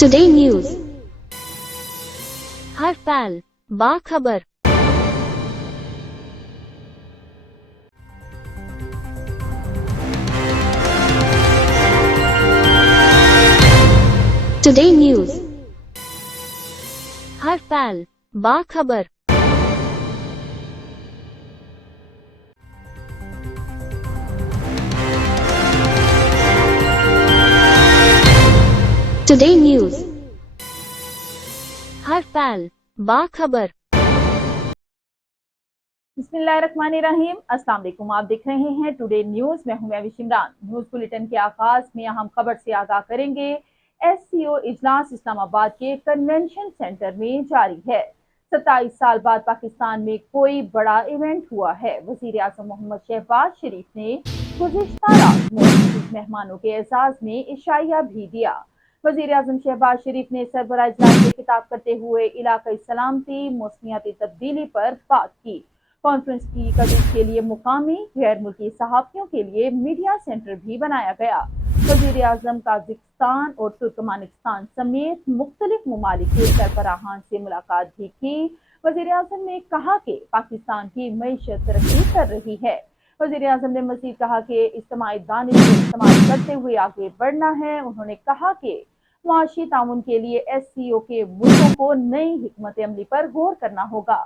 Today News. हर पल बाखबर। Today News. हर पल बाखबर। Today News. हर पल बाखबर। बिस्मिल्लाहिर्रहमानिर्रहीम। अस्सलाम वालेकुम। आप देख रहे हैं टुडे न्यूज। मैं हूं मैं इमरान। न्यूज बुलेटिन के आगाज में अहम खबर से आगाह करेंगे। एससीओ इजलास इस्लामाबाद के कन्वेंशन सेंटर में जारी है। 27 साल बाद पाकिस्तान में कोई बड़ा इवेंट हुआ है। वजीर आजम मोहम्मद शहबाज शरीफ ने गुज़िश्ता रात मुख्तलिफ मेहमानों के एजाज में इशाइया भी दिया। वजीर आजम शहबाज शरीफ ने सरबराह इजलास से खिताब करते हुए इलाकाई सलामती मौसमियाती तब्दीली पर बात की। कॉन्फ्रेंस की कवरेज के लिए मुकामी गैर मुल्की सहाफ़ियों के लिए मीडिया सेंटर भी बनाया गया। वज़ीर आज़म ताजिकिस्तान और तुर्कमानिस्तान समेत मुख्तलिफ ममालिक के सरबराहान से मुलाकात भी की। वज़ीर आज़म ने कहा कि पाकिस्तान की मईशत तरक्की कर रही है। वज़ीर आज़म ने मज़ीद कहा कि इज्तिमाई दानिश को इस्तेमाल करते हुए आगे बढ़ना है। उन्होंने कहा कि मुआशी ताउन के लिए एससीओ के मुल्कों को नई हिकमत अमली पर गौर करना होगा।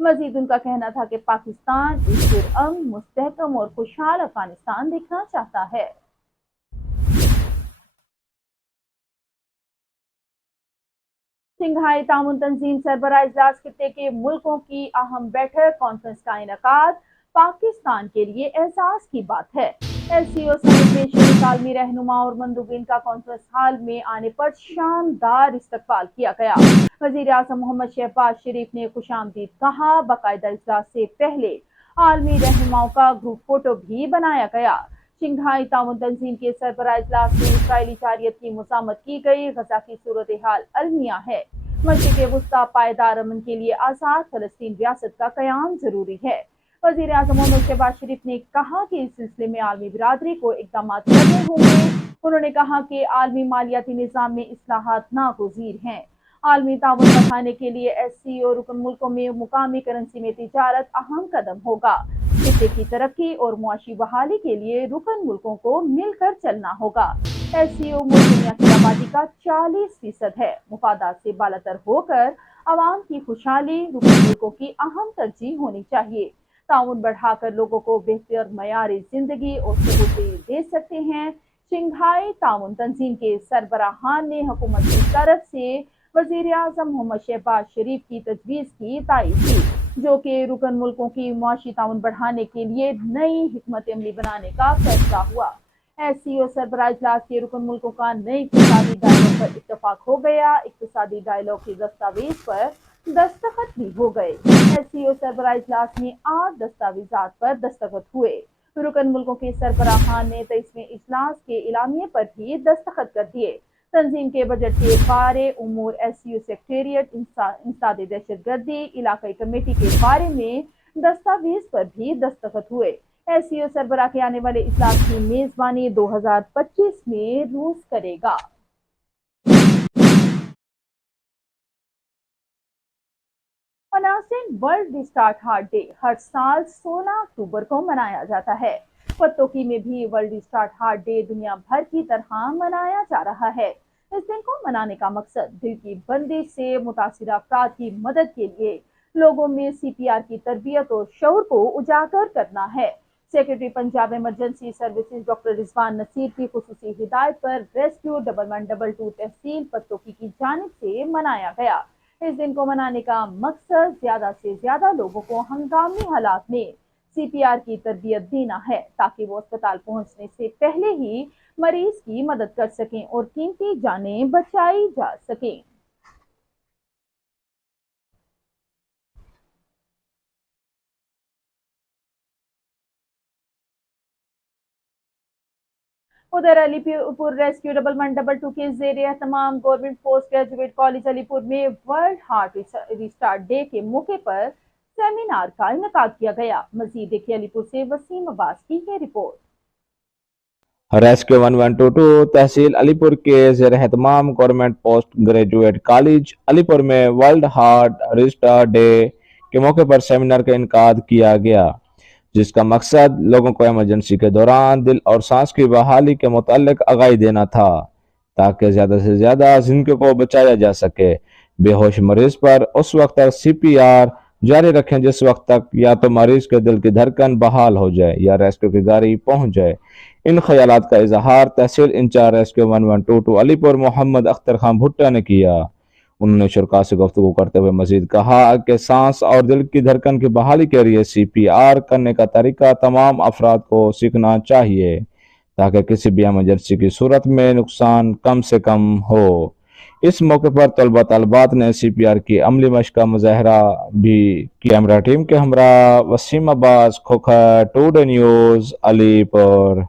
मजीद उनका कहना था कि पाकिस्तान एक पुरअमन, मुस्तहकम और खुशहाल अफगानिस्तान देखना चाहता है। शंघाई ताउन तंजीम सरबराह इजलास खित्ते के मुल्कों की अहम बैठक कॉन्फ्रेंस का इनेकाद पाकिस्तान के लिए एहसास की बात है। एससीओ समिट में शरीक आलमी रहनुमा और मंदुबीन का कॉन्फ्रेंस हाल में आने पर शानदार इस्तकबाल किया गया। वजीर आज़म मोहम्मद शहबाज शरीफ ने खुशामदीद कहा। बाकायदा इजलास से पहले आलमी रहनुमाओं का ग्रुप फोटो भी बनाया गया। शंघाई ताउन तंजीम के सरबराह इजलास में इसराइली जारियत की मुज़ामत की गई। गजा की सूरत हाल अलमिया है। मशरिक़ वुस्ता पायदार अमन के लिए आज़ाद फ़लस्तीन रियासत का क़याम जरूरी है। वज़ीर आज़म मोहम्मद शहबाज शरीफ ने कहा कि इस सिलसिले में आलमी बिरादरी को इक़दाम करने होंगे। उन्होंने कहा कि आलमी मालियाती निज़ाम में इस्लाहात नागुज़ीर हैं। आलमी ताउन बढ़ाने के लिए एससीओ रुकन मुल्कों में मुकामी करेंसी में तिजारत अहम कदम होगा। खित्ते की तरक्की और मुआशी बहाली के लिए रुकन मुल्कों को मिलकर चलना होगा। एससीओ मुल्क दुनिया की आबादी का 40% है। मुफादात से बालातर होकर आवाम की खुशहाली रुकन मुल्कों की अहम तरजीह होनी चाहिए। ताउन बढ़ाकर लोगों को बेहतर मयारी जिंदगी और सहूलतें दे सकते हैं। शंघाई ताउन तंजीम के सरबराहान ने हुकूमत की तरफ से वज़ीर आज़म मोहम्मद शहबाज शरीफ की तजवीज़ की तायीद की, जो कि रुकन मुल्कों की मुआशी ताउन बढ़ाने के लिए नई हिकमत अमली बनाने का फैसला हुआ। एससीओ सरबराह इजलास के रुकन मुल्कों का नई इक़्तिसादी डायलॉग पर इत्तफाक हो गया। इक़्तिसादी डायलॉग के दस्तावेज पर दस्तखत भी हो गए। एससीओ सरबराह इजलास में 8 दस्तावेजात पर दस्तखत हुए। रुकन मुल्कों के सरबराहान ने 23वें इजलास के इलामिये पर भी दस्तखत कर दिए। तंजीम के बजट के बारे उमूर, एससीओ सेक्रेटेरिएट, इंसादी दहशतगर्दी, इलाकाई कमेटी के बारे में दस्तावेज पर भी दस्तखत हुए। एससीओ सरबराह के आने वाले इजलास की मेजबानी 2025 में रूस करेगा। अनासिन वर्ल्ड रिस्टार्ट हार्ट डे हर साल 16 अक्टूबर को मनाया जाता है। पत्तोकी में भी वर्ल्ड रिस्टार्ट हार्ट डे दुनिया भर की तरह मनाया जा रहा है। इस दिन को मनाने का मकसद दिल की बंदिश से मुतासिर अफराद की मदद के लिए लोगों में सीपीआर की तरबियत और शऊर को उजागर करना है। Secretary Punjab emergency services doctor Rizwan Naseer की खुसूसी हिदायत पर रेस्क्यू 1112 तहसील पत्तोकी की जानिब से मनाया गया। इस दिन को मनाने का मकसद ज्यादा से ज्यादा लोगों को हंगामी हालात में सीपीआर की तरबियत देना है, ताकि वो अस्पताल पहुंचने से पहले ही मरीज की मदद कर सकें और कीमती जानें बचाई जा सकें। उधर अलीपुर रेस्क्यू 1112 के ज़ेरे तमाम government post graduate college Alipur में वर्ल्ड हार्ट रिस्टार्ट डे के मौके पर सेमिनार का इनेकाद किया गया। मजीद देखिए अलीपुर से वसीम अब्बास की ये रिपोर्ट। रेस्क्यू 1122 तहसील अलीपुर के ज़ेर एहतमाम government post graduate college Alipur में वर्ल्ड हार्ट रजिस्टर डे के मौके पर सेमिनार का इनकाद किया गया, जिसका मकसद लोगों को इमरजेंसी के दौरान दिल और सांस की बहाली के मुतालिक आगाही देना था, ताकि ज़्यादा से ज़्यादा जिंदगी को बचाया जा सके। बेहोश मरीज पर उस वक्त तक CPR जारी रखें जिस वक्त तक या तो मरीज के दिल की धड़कन बहाल हो जाए या रेस्क्यू की गाड़ी पहुंच जाए। इन ख्यालात का इजहार तहसील इंचार्ज रेस्क्यू 1122 अलीपुर मोहम्मद अख्तर खान भुट्टा ने किया। उन्होंने शुरका से गुफ्तगू करते हुए मजीद कहा कि सांस और दिल की धड़कन की बहाली के लिए CPR करने का तरीका तमाम अफराद को सीखना चाहिए, ताकि किसी भी एमरजेंसी की सूरत में नुकसान कम से कम हो। इस मौके पर तलबा तलबात ने CPR की अमली मशक का मुजाहरा भी किया। कैमरा टीम के हमरा वसीम अब्बास, खोखर, टुडे न्यूज़, अलीपुर।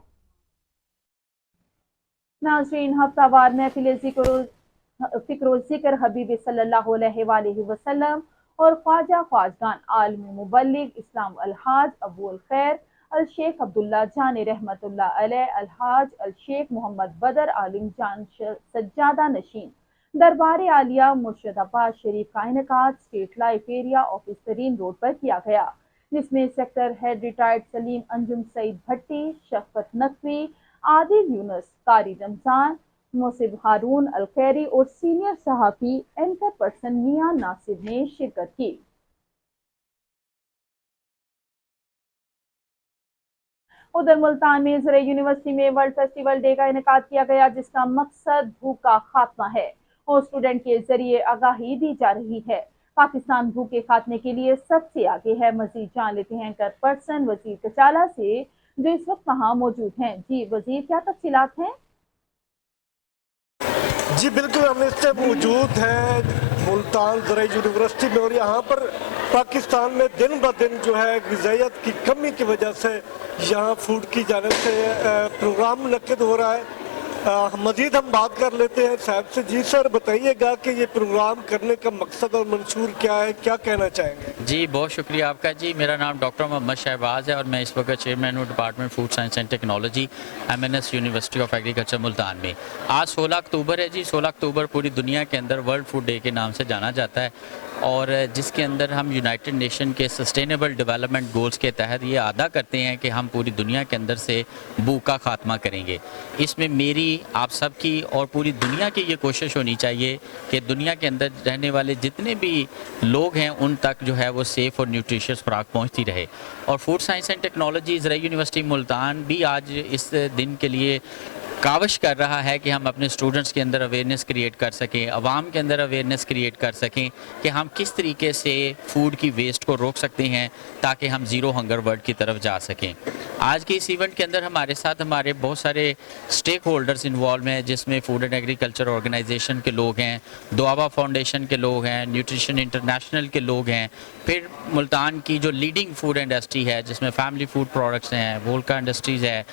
नाज़रीन, हफ्तावार महफिल ज़िक्र हबीब सल्लल्लाहु अलैहि वसल्लम और ख्वाजा ख्वाजगान आलमी मुबल्लिग इस्लाम अलहाज अबू अल खैर अल शेख अब्दुल्ला जान रहमतुल्लाह अलैह अलहाज अल शेख मोहम्मद बदर आलिम जान सज्जादा नशीन दरबार आलिया मुर्शिदाबाद शरीफ का इनेकाद state life area office Tareen road पर किया गया, जिसमें sector head retired Salim Anjum Saeed Bhatti, Shafqat Naqvi, Adil Younus, Qari Ramzan, Mosib Haroon Al Khairi और सीनियर सहाफी एंकर पर्सन मियां नासिर ने शिरकत की। उधर मुल्तान में ज़रा यूनिवर्सिटी में वर्ल्ड फेस्टिवल डे का इनेकाद किया गया, जिसका मकसद भूख का खात्मा है और स्टूडेंट के जरिए आगाही दी जा रही है। पाकिस्तान भूख के खात्मे के लिए सबसे आगे है। मजीद जान लेते हैं एंकर पर्सन वजीर कचाला से, जो इस वक्त वहाँ मौजूद हैं। जी वजीर, क्या तफसीलात हैं? जी बिल्कुल, हम इस टाइम मौजूद हैं मुल्तान ज़रा यूनिवर्सिटी में और यहाँ पर पाकिस्तान में दिन ब दिन जो है ग़िज़ाइयत की कमी की वजह से यहाँ फूड की जानिब से प्रोग्राम मुनक्किद हो रहा है। मज़ीद हम बात कर लेते हैं साहब से। जी सर, बताइएगा कि ये प्रोग्राम करने का मकसद और मंशूर क्या है, क्या कहना चाहेंगे? जी बहुत शुक्रिया आपका। जी मेरा नाम डॉक्टर मोहम्मद शहबाज है और मैं इस वक्त चेयरमैन हूँ department food science and technology MNS university of agriculture Multan में। आज 16 अक्टूबर है जी। 16 अक्टूबर पूरी दुनिया के अंदर वर्ल्ड फूड डे के नाम से जाना जाता है और जिसके अंदर हम यूनाइटेड नेशन के सस्टेनेबल डेवलपमेंट गोल्स के तहत ये अदा करते हैं कि हम पूरी दुनिया के अंदर से भूख का खात्मा करेंगे। इसमें मेरी, आप सब की और पूरी दुनिया की ये कोशिश होनी चाहिए कि दुनिया के अंदर रहने वाले जितने भी लोग हैं उन तक जो है वो सेफ़ और न्यूट्रिशियस खुराक पहुंचती रहे। और फूड साइंस एंड टेक्नोलॉजी ज़रा यूनिवर्सिटी मुल्तान भी आज इस दिन के लिए काविश कर रहा है कि हम अपने स्टूडेंट्स के अंदर अवेयरनेस क्रिएट कर सकें, आवाम के अंदर अवेयरनेस क्रिएट कर सकें कि हम किस तरीके से फूड की वेस्ट को रोक सकते हैं ताकि हम ज़ीरो हंगर वर्ल्ड की तरफ जा सकें। आज के इस इवेंट के अंदर हमारे साथ हमारे बहुत सारे स्टेक होल्डर्स इन्वॉल्व हैं, जिसमें फूड एंड एग्रीकल्चर ऑर्गेनाइजेशन के लोग हैं, दुआबा फाउंडेशन के लोग हैं, न्यूट्रिशन इंटरनेशनल के लोग हैं, फिर मुल्तान की जो लीडिंग फूड इंडस्ट्री है जिसमें फैमिली फूड प्रोडक्ट्स हैं, वोल्का इंडस्ट्रीज़ है,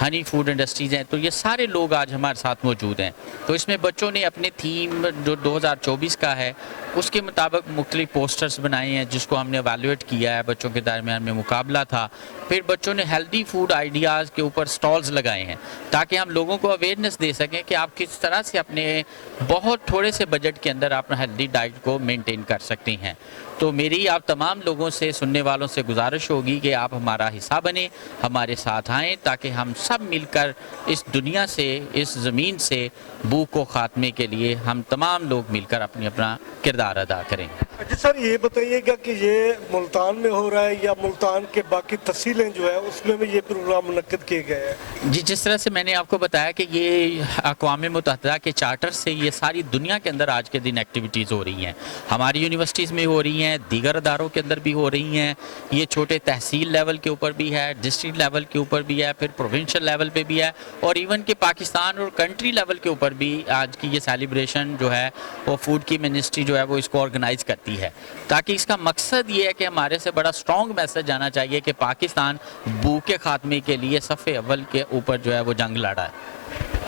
हनी फूड इंडस्ट्रीज़ हैं, तो ये सारे लोग आज हमारे साथ मौजूद हैं। तो इसमें बच्चों ने अपनी थीम जो 2024 का है उसके मुताबिक मुख्तलिफ पोस्टर्स बनाए हैं जिसको हमने एवेलुएट किया है। बच्चों के दरमियान में मुकाबला था, फिर बच्चों ने हेल्दी फूड आइडियाज़ के ऊपर स्टॉल्स लगाए हैं ताकि हम लोगों को अवेयरनेस दे सकें कि आप किस तरह से अपने बहुत थोड़े से बजट के अंदर अपना हेल्दी डाइट को मेंटेन कर सकते हैं। तो मेरी आप तमाम लोगों से, सुनने वालों से गुजारिश होगी कि आप हमारा हिस्सा बने, हमारे साथ आएँ ताकि हम सब मिलकर इस दुनिया से, इस ज़मीन से भूख को ख़ात्मे के लिए हम तमाम लोग मिलकर अपना किरदार अदा करें। जी सर, ये बताइएगा कि ये मुल्तान में हो रहा है या मुल्तान के बाकी तहसीलें जो है उसमें भी ये प्रोग्राम मुनक्किद किए गए हैं? जी, जिस तरह से मैंने आपको बताया कि ये अक़वाम मुत्तहिदा के चार्टर से ये सारी दुनिया के अंदर आज के दिन एक्टिविटीज़ हो रही हैं। हमारी यूनिवर्सिटीज़ में हो रही हैं, दीगर अदारों के अंदर भी हो रही हैं। ये छोटे तहसील लेवल के ऊपर भी है, डिस्ट्रिक्ट लेवल के ऊपर भी है, फिर प्रोविंशियल लेवल पे भी है और इवन के पाकिस्तान और कंट्री लेवल के ऊपर भी आज की ये सेलिब्रेशन जो है वो फूड की मिनिस्ट्री जो है वो इसको ऑर्गेनाइज़ करती है, ताकि इसका मकसद ये है कि हमारे से बड़ा स्ट्रॉन्ग मैसेज आना चाहिए कि पाकिस्तान भूख के खात्मे के लिए सफ़े अव्वल के ऊपर जो है वो जंग लड़ा है।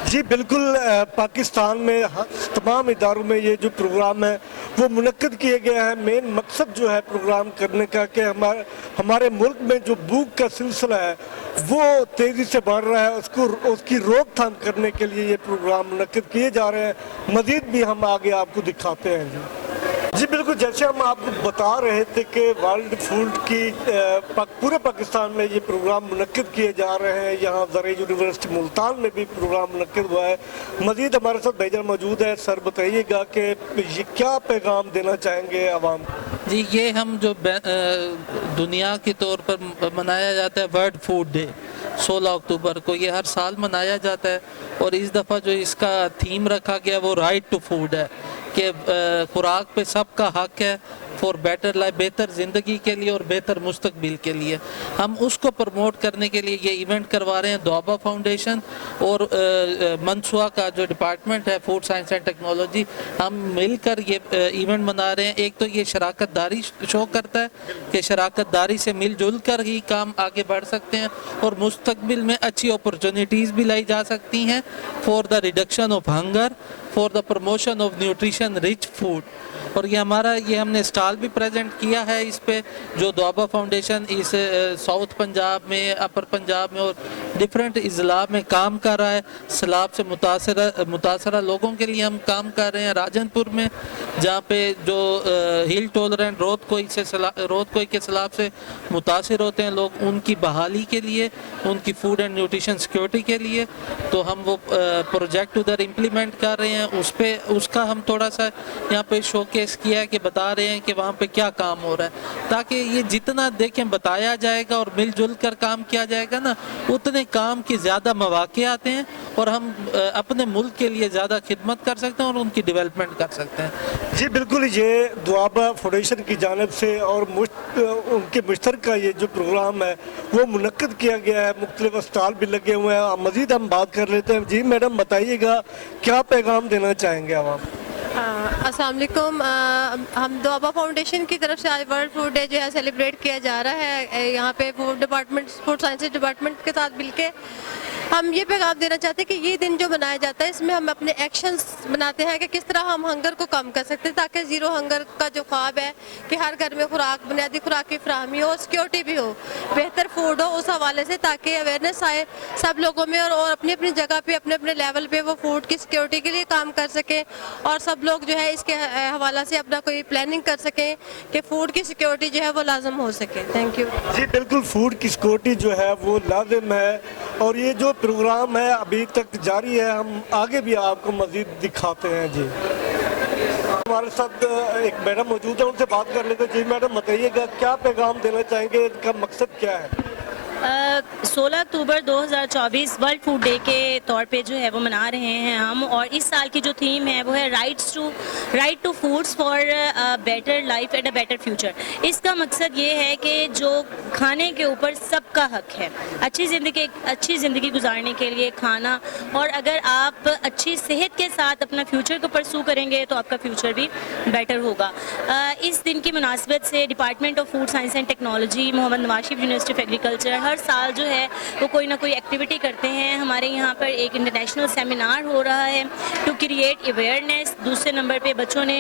जी बिल्कुल, पाकिस्तान में तमाम इदारों में ये जो प्रोग्राम है वो मुनक्किद किए गए हैं। मेन मकसद जो है प्रोग्राम करने का कि हमारे मुल्क में जो भूख का सिलसिला है वो तेज़ी से बढ़ रहा है, उसकी रोकथाम करने के लिए ये प्रोग्राम मुनक्किद किए जा रहे हैं। मज़ीद भी हम आगे आपको दिखाते हैं जी बिल्कुल, जैसे हम आपको बता रहे थे कि वर्ल्ड फूड की पूरे पाकिस्तान में ये प्रोग्राम मुनक्किद किए जा रहे हैं। यहाँ ज़राई यूनिवर्सिटी मुल्तान में भी प्रोग्राम मुनक्किद हुआ है। मज़ीद हमारे साथ भाईजान मौजूद है। सर बताइएगा कि ये क्या पैगाम देना चाहेंगे आवाम को? जी, ये हम जो दुनिया के तौर पर मनाया जाता है वर्ल्ड फूड डे 16 अक्टूबर को, ये हर साल मनाया जाता है और इस दफ़ा जो इसका थीम रखा गया वो राइट टू फूड है कि खुराक पे सबका हक है फॉर बेटर लाइफ, बेहतर ज़िंदगी के लिए और बेहतर मुस्तकबिल के लिए। हम उसको प्रमोट करने के लिए ये इवेंट करवा रहे हैं। दोआबा फाउंडेशन और मनसुआ का जो डिपार्टमेंट है फूड साइंस एंड टेक्नोलॉजी, हम मिलकर ये इवेंट मना रहे हैं। एक तो ये शराकत दारी शो करता है कि शराकत दारी से मिलजुल कर ही काम आगे बढ़ सकते हैं और मुस्तकबिल में अच्छी अपॉर्चुनिटीज़ भी लाई जा सकती हैं for the reduction of hunger, for the promotion of nutrition rich food. और ये हमने स्टॉल भी प्रेजेंट किया है इस पे, जो दोआबा फाउंडेशन इस साउथ पंजाब में, अपर पंजाब में और डिफरेंट इज़ला में काम कर रहा है। सैलाब से मुतासरा लोगों के लिए हम काम कर रहे हैं। राजनपुर में जहाँ पे जो हिल टॉलरेंट रोद कोई के सैलाब से मुतासर होते हैं लोग, उनकी बहाली के लिए, उनकी फूड एंड न्यूट्रिशन सिक्योरिटी के लिए तो हम वो प्रोजेक्ट उधर इम्प्लीमेंट कर रहे हैं। उसका हम थोड़ा सा यहाँ पे शोकेस किया है कि बता रहे हैं कि वहाँ पे क्या काम हो रहा है, ताकि ये जितना देखें बताया जाएगा और मिलजुल कर काम किया जाएगा ना, उतने काम के ज़्यादा मौके आते हैं और हम अपने मुल्क के लिए ज़्यादा खिदमत कर सकते हैं और उनकी डेवलपमेंट कर सकते हैं। जी बिल्कुल, ये दोआबा फाउंडेशन की जानिब से और उनके मुश्तरका ये जो प्रोग्राम है वो मुनक्किद किया गया है। मुख्तलिफ स्टॉल भी लगे हुए हैं। मज़ीद हम बात कर लेते हैं। जी मैडम बताइएगा क्या पैगाम देना चाहेंगे आवाम? अस्सलाम वालेकुम। हम दोआबा फाउंडेशन की तरफ से आज वर्ल्ड फूड डे जो है सेलिब्रेट किया जा रहा है। यहाँ पे फूड साइंसेज डिपार्टमेंट के साथ मिलके हम ये पैगाम देना चाहते हैं कि ये दिन जो मनाया जाता है इसमें हम अपने एक्शंस बनाते हैं कि किस तरह हम हंगर को कम कर सकते हैं, ताकि ज़ीरो हंगर का जो ख्वाब है कि हर घर में बुनियादी खुराक की फराहमी हो, सिक्योरिटी भी हो, बेहतर फूड हो, उस हवाले से ताकि अवेयरनेस आए सब लोगों में और अपनी अपनी जगह पे अपने अपने लेवल पे वो फूड की सिक्योरिटी के लिए काम कर सकें और सब लोग जो है इसके हवाला से अपना कोई प्लानिंग कर सकें कि फूड की सिक्योरिटी जो है वो लाजम हो सके। Thank you. जी बिल्कुल, फूड की सिक्योरिटी जो है वो लाजिम है और ये जो प्रोग्राम है अभी तक जारी है। हम आगे भी आपको मज़ीद दिखाते हैं। जी हमारे साथ एक मैडम मौजूद है, उनसे बात कर लेते हैं। जी मैडम बताइएगा क्या पैगाम देना चाहेंगे, इनका मकसद क्या है? 16 अक्टूबर 2024 वर्ल्ड फूड डे के तौर पे जो है वो मना रहे हैं हम, और इस साल की जो थीम है वो है right to foods for better life and a better future. इसका मकसद ये है कि जो खाने के ऊपर सबका हक है, अच्छी ज़िंदगी गुजारने के लिए खाना, और अगर आप अच्छी सेहत के साथ अपना फ्यूचर को परसू करेंगे तो आपका फ्यूचर भी बेटर होगा। इस दिन की मुनासिबत से department of food science and technology, Muhammad Nawaz Sharif university of agriculture हर साल जो है वो कोई ना कोई एक्टिविटी करते हैं। हमारे यहाँ पर एक इंटरनेशनल सेमिनार हो रहा है टू क्रिएट अवेयरनेस। दूसरे नंबर पे बच्चों ने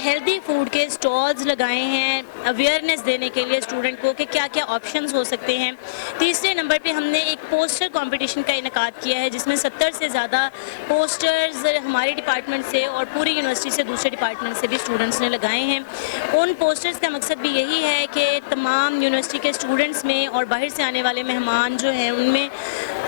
हेल्दी फूड के स्टॉल्स लगाए हैं अवेयरनेस देने के लिए स्टूडेंट को कि क्या क्या ऑप्शंस हो सकते हैं। तीसरे नंबर पे हमने एक पोस्टर कंपटीशन का इनेकाद किया है जिसमें 70 से ज़्यादा पोस्टर्स हमारे डिपार्टमेंट से और पूरी यूनिवर्सिटी से दूसरे डिपार्टमेंट से भी स्टूडेंट्स ने लगाए हैं। उन पोस्टर्स का मकसद भी यही है कि तमाम यूनिवर्सिटी के स्टूडेंट्स में और बाहर से आने वाले मेहमान जो हैं उनमें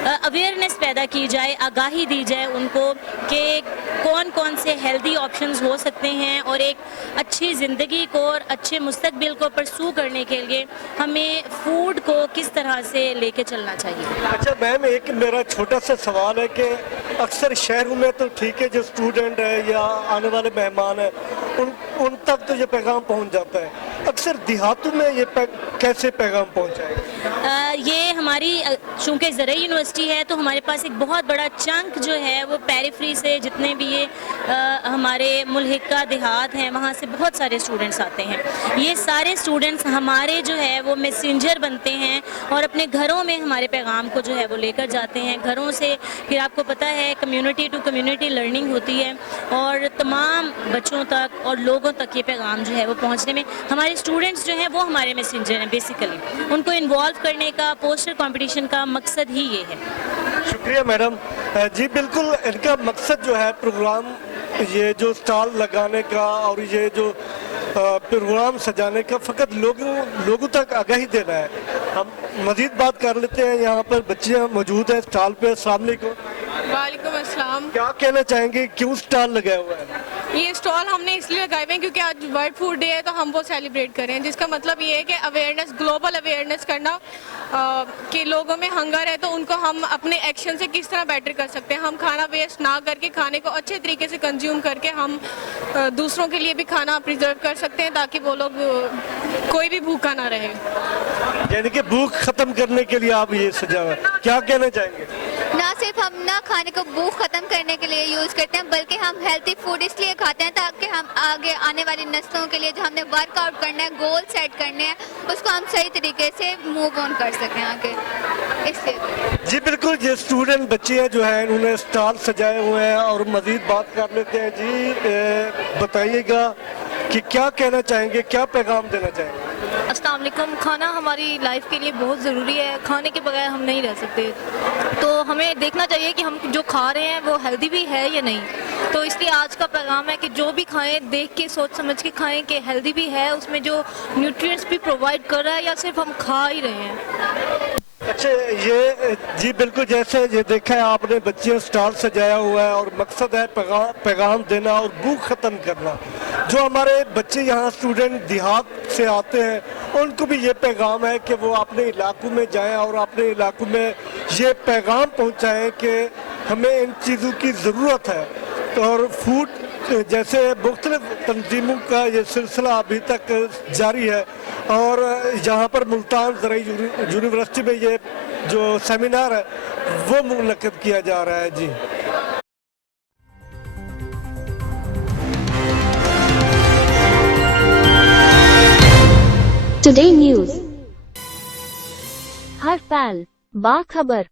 अवेयरनेस पैदा की जाए, आगाही दी जाए उनको कि कौन कौन से हेल्दी ऑप्शंस हो सकते हैं और एक अच्छी ज़िंदगी को और अच्छे मुस्तकबिल को परसू करने के लिए हमें फूड को किस तरह से लेके चलना चाहिए। अच्छा मैम, एक मेरा छोटा सा सवाल है कि अक्सर शहरों में तो ठीक है, जो स्टूडेंट है या आने वाले मेहमान हैं उन तक तो ये पैगाम पहुंच जाता है, अक्सर देहातों में ये कैसे पैगाम पहुंचाएगा? ये हमारी चूँकि ज़रई यूनिवर्सिटी है तो हमारे पास एक बहुत बड़ा चंक जो है वो पेरिफेरी से जितने भी ये हमारे मुल्हिका देहात हैं वहाँ से बहुत सारे स्टूडेंट्स आते हैं। ये सारे स्टूडेंट्स हमारे जो है वो मैसेंजर बनते हैं और अपने घरों में हमारे पैगाम को जो है वो लेकर जाते हैं। घरों से फिर आपको पता है कम्युनिटी टू कम्युनिटी लर्निंग होती है और तमाम बच्चों तक और लोगों तक ये पैगाम जो है वो पहुँचने में हमारे स्टूडेंट्स जो हैं वो हमारे मैसेंजर हैं। बेसिकली उनको इन्वॉल्व करने का पोस्टर कंपटीशन का मकसद ही ये है। शुक्रिया मैडम। जी बिल्कुल, इनका मकसद जो है प्रोग्राम ये जो स्टॉल लगाने का और ये जो प्रोग्राम सजाने का फ़कत लोगों तक आगाही देना है। हम मज़ीद बात कर लेते हैं, यहाँ पर बच्चियाँ मौजूद हैं स्टॉल पे। अस्सलाम वालेकुम। वालेकुम अस्सलाम। क्या कहना चाहेंगे, क्यों स्टॉल लगाया हुआ है? ये स्टॉल हमने इसलिए लगाए हुए हैं क्योंकि आज वर्ल्ड फूड डे है तो हम वो सेलिब्रेट करें, जिसका मतलब ये है कि अवेयरनेस, ग्लोबल अवेयरनेस करना कि लोगों में हंगर है तो उनको हम अपने एक्शन से किस तरह बेटर कर सकते हैं। हम खाना वेस्ट ना करके खाने को अच्छे तरीके से कंज्यूम करके हम दूसरों के लिए भी खाना प्रिजर्व कर सकते हैं ताकि वो लोग कोई भी भूखा ना रहे। यानी कि भूख खत्म करने के लिए आप ये सजा हुआ है। क्या कहना चाहेंगे? ना सिर्फ हम ना खाने को भूख खत्म करने के लिए यूज़ करते हैं बल्कि हम हेल्थी फूड इसलिए खाते हैं ताकि हम आगे आने वाली नस्लों के लिए जो हमने वर्कआउट करना है, गोल सेट करने हैं, उसको हम सही तरीके से मूव ऑन कर सकें आगे, इसलिए। जी बिल्कुल, ये स्टूडेंट बच्चे हैं जो है इन्होंने स्टॉल सजाए हुए हैं और मज़ीद बात कर लेते हैं। जी बताइएगा कि क्या कहना चाहेंगे, क्या पैगाम देना चाहेंगे? अस्सलाम वालेकुम। खाना हमारी लाइफ के लिए बहुत ज़रूरी है, खाने के बगैर हम नहीं रह सकते। तो हमें देखना चाहिए कि हम जो खा रहे हैं वो हेल्दी भी है या नहीं। तो इसलिए आज का पैगाम है कि जो भी खाएं देख के सोच समझ के खाएं कि हेल्दी भी है, उसमें जो न्यूट्रिएंट्स भी प्रोवाइड कर रहा है या सिर्फ हम खा ही रहे हैं। अच्छा, ये जी बिल्कुल, जैसे ये देखा है आपने बच्चे स्टॉल सजाया हुआ है और मकसद है पैगाम देना और भूख ख़त्म करना। जो हमारे बच्चे यहाँ स्टूडेंट देहात से आते हैं उनको भी ये पैगाम है कि वो अपने इलाकों में जाएं और अपने इलाकों में ये पैगाम पहुँचाएं कि हमें इन चीज़ों की ज़रूरत है। और फूड जैसे मुख्तलिफ तंजीमों का ये सिलसिला अभी तक जारी है और यहाँ पर मुल्तान ज़रई यूनिवर्सिटी में ये जो सेमिनार है वो मुनक़िद किया जा रहा है। जी टुडे न्यूज़, हर पल बाखबर।